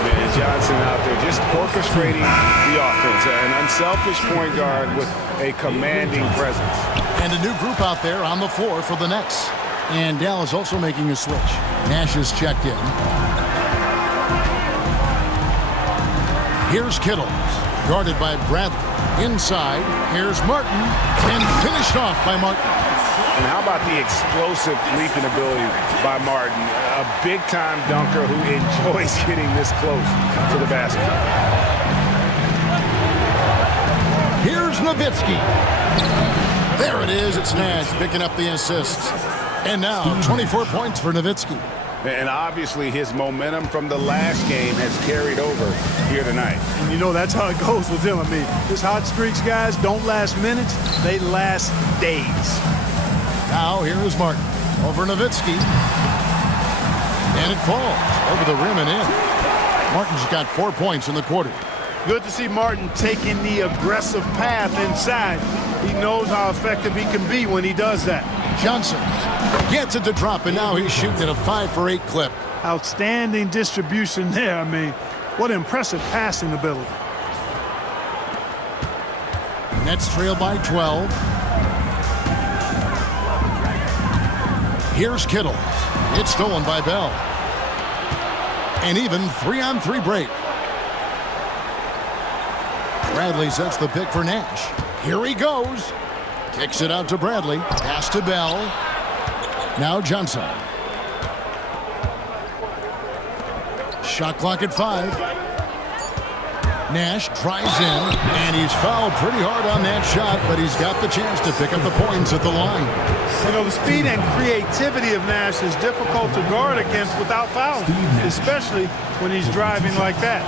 And Johnson out there just orchestrating the offense. An unselfish point guard with a commanding presence. And a new group out there on the floor for the Nets. And Dallas also making a switch. Nash is checked in. Here's Kittle, guarded by Bradley. Inside, here's Martin, and finished off by Martin. And how about the explosive leaping ability by Martin? A big-time dunker who enjoys getting this close to the basket. Here's Nowitzki. There it is. It's Nash picking up the assist. And now 24 points for Nowitzki. And obviously his momentum from the last game has carried over here tonight. And you know that's how it goes with him. I mean, his hot streaks, guys, don't last minutes. They last days. Now here is Martin over Nowitzki. And it falls over the rim and in. Martin's got 4 points in the quarter. Good to see Martin taking the aggressive path inside. He knows how effective he can be when he does that. Johnson gets it to drop, and now he's shooting at a 5 for 8 clip. Outstanding distribution there. I mean, what impressive passing ability. Nets trail by 12. Here's Kittle. It's stolen by Bell. An even 3-on-3 break. Bradley sets the pick for Nash. Here he goes. Kicks it out to Bradley. Pass to Bell. Now Johnson. Shot clock at 5. Nash drives in, and he's fouled pretty hard on that shot, but he's got the chance to pick up the points at the line. You know, the speed and creativity of Nash is difficult to guard against without fouling, especially when he's driving like that.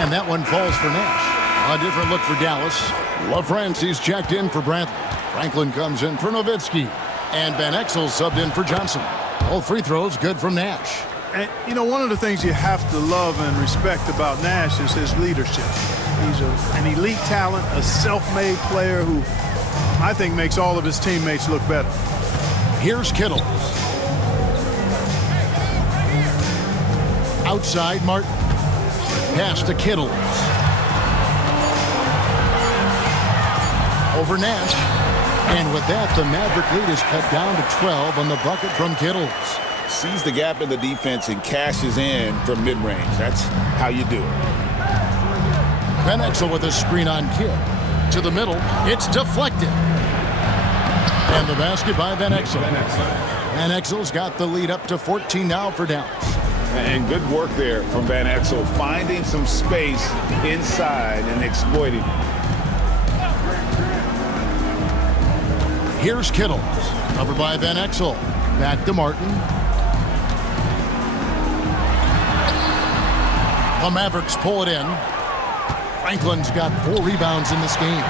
And that one falls for Nash. A different look for Dallas. LaFrancis checked in for Brantley. Franklin comes in for Nowitzki. And Van Exel subbed in for Johnson. All free throws good from Nash. And, you know, one of the things you have to love and respect about Nash is his leadership. He's an elite talent, a self-made player who I think makes all of his teammates look better. Here's Kittle. Outside Martin. Pass to Kittle. Over Nash. And with that, the Maverick lead is cut down to 12 on the bucket from Kittles. Sees the gap in the defense and cashes in from mid-range. That's how you do it. Van Exel with a screen on Kidd. To the middle. It's deflected. And the basket by Van Exel. Van Exel's got the lead up to 14 now for Dallas. And good work there from Van Exel, finding some space inside and exploiting. Here's Kittle. Covered by Van Exel. Back to Martin. The Mavericks pull it in. Franklin's got 4 rebounds in this game.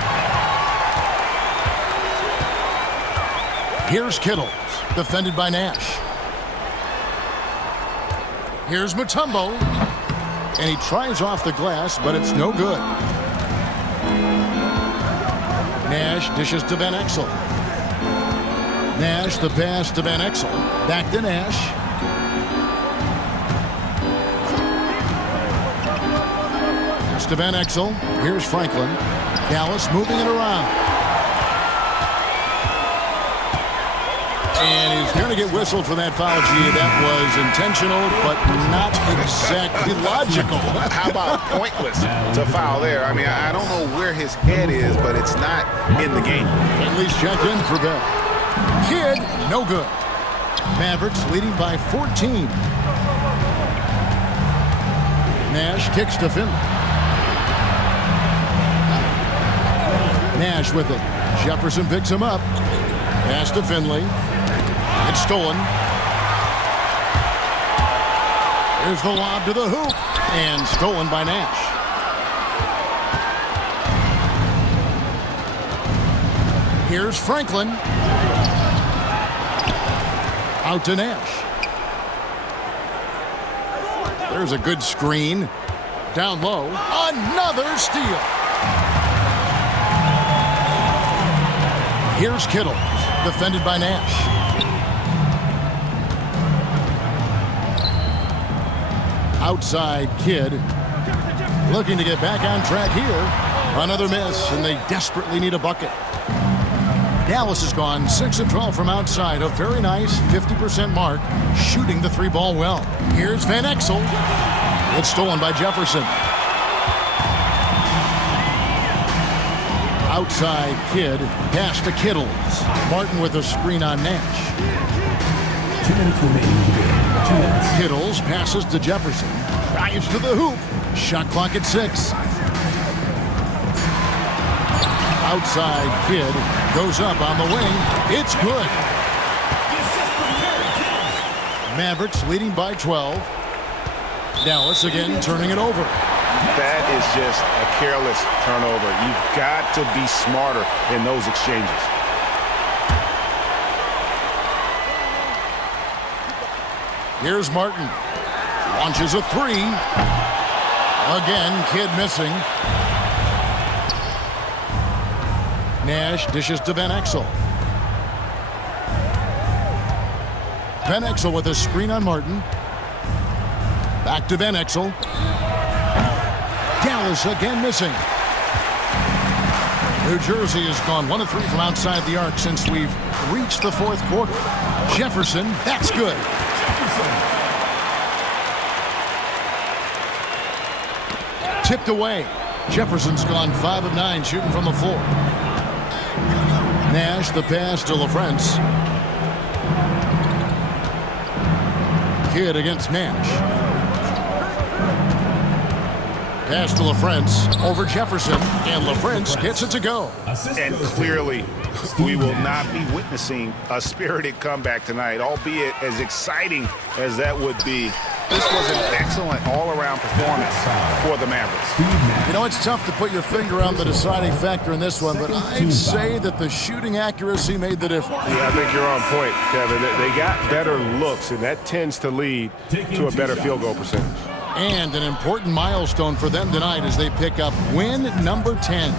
Here's Kittle, defended by Nash. Here's Mutombo. And he tries off the glass, but it's no good. Nash dishes to Van Exel. Nash the pass to Van Exel. Back to Nash. To Van Exel. Here's Franklin. Dallas moving it around. And he's going to get whistled for that foul. Gee, that was intentional, but not exactly logical. How about pointless to foul there? I mean, I don't know where his head is, but it's not in the game. At least check in for Bell. Kidd, no good. Mavericks leading by 14. Nash kicks to Finley. Nash with it. Jefferson picks him up. Pass to Finley. It's stolen. Here's the lob to the hoop. And stolen by Nash. Here's Franklin. Out to Nash. There's a good screen. Down low. Another steal. Here's Kittle, defended by Nash. Outside Kidd, looking to get back on track here. Another miss, and they desperately need a bucket. Dallas has gone 6 of 12 from outside, a very nice 50% mark, shooting the 3-ball well. Here's Van Exel. It's stolen by Jefferson. Outside Kidd, pass to Kittles. Martin with a screen on Nash. 2 minutes remaining. 2 minutes. Kittles passes to Jefferson. Drives to the hoop. Shot clock at 6. Outside Kidd goes up on the wing. It's good. Mavericks leading by 12. Dallas again turning it over. That is just a careless turnover. You've got to be smarter in those exchanges. Here's Martin. Launches a 3. Again, Kidd missing. Nash dishes to Van Exel. Van Exel with a screen on Martin. Back to Van Exel. Dallas again missing. New Jersey has gone 1 of 3 from outside the arc since we've reached the 4th quarter. Jefferson, that's good. Tipped away. Jefferson's gone 5 of 9 shooting from the floor. Nash the pass to LaFrance. Kidd against Nash. Pass to LaFrance over Jefferson, and LaFrance gets it to go. And clearly, we will not be witnessing a spirited comeback tonight, albeit as exciting as that would be. This was an excellent all-around performance for the Mavericks. You know, it's tough to put your finger on the deciding factor in this one, but I'd say that the shooting accuracy made the difference. Yeah, I think you're on point, Kevin. They got better looks, and that tends to lead to a better field goal percentage. And an important milestone for them tonight as they pick up win number 10.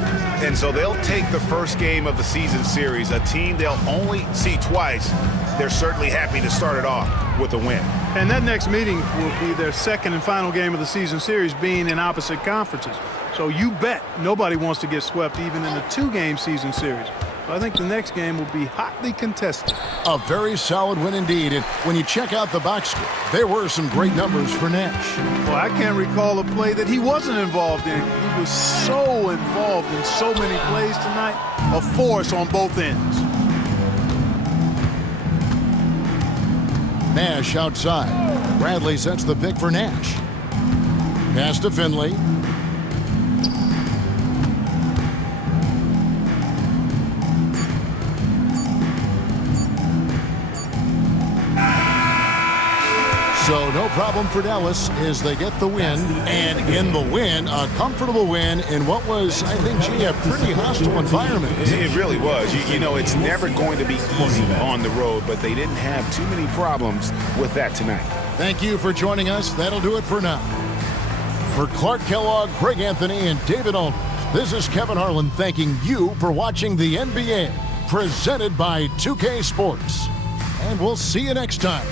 And so they'll take the first game of the season series, a team they'll only see twice. They're certainly happy to start it off with a win. And that next meeting will be their second and final game of the season series, being in opposite conferences. So you bet nobody wants to get swept even in a 2-game season series. So I think the next game will be hotly contested. A very solid win indeed. And when you check out the box score, there were some great numbers for Nash. Well, I can't recall a play that he wasn't involved in. He was so involved in so many plays tonight, a force on both ends. Nash outside. Bradley sets the pick for Nash. Pass to Finley. So no problem for Dallas as they get the win. And in the win, a comfortable win in what was, I think, a pretty hostile environment. It really was. You know, it's never going to be easy on the road, but they didn't have too many problems with that tonight. Thank you for joining us. That'll do it for now. For Clark Kellogg, Greg Anthony, and David Aldridge, this is Kevin Harlan thanking you for watching the NBA, presented by 2K Sports. And we'll see you next time.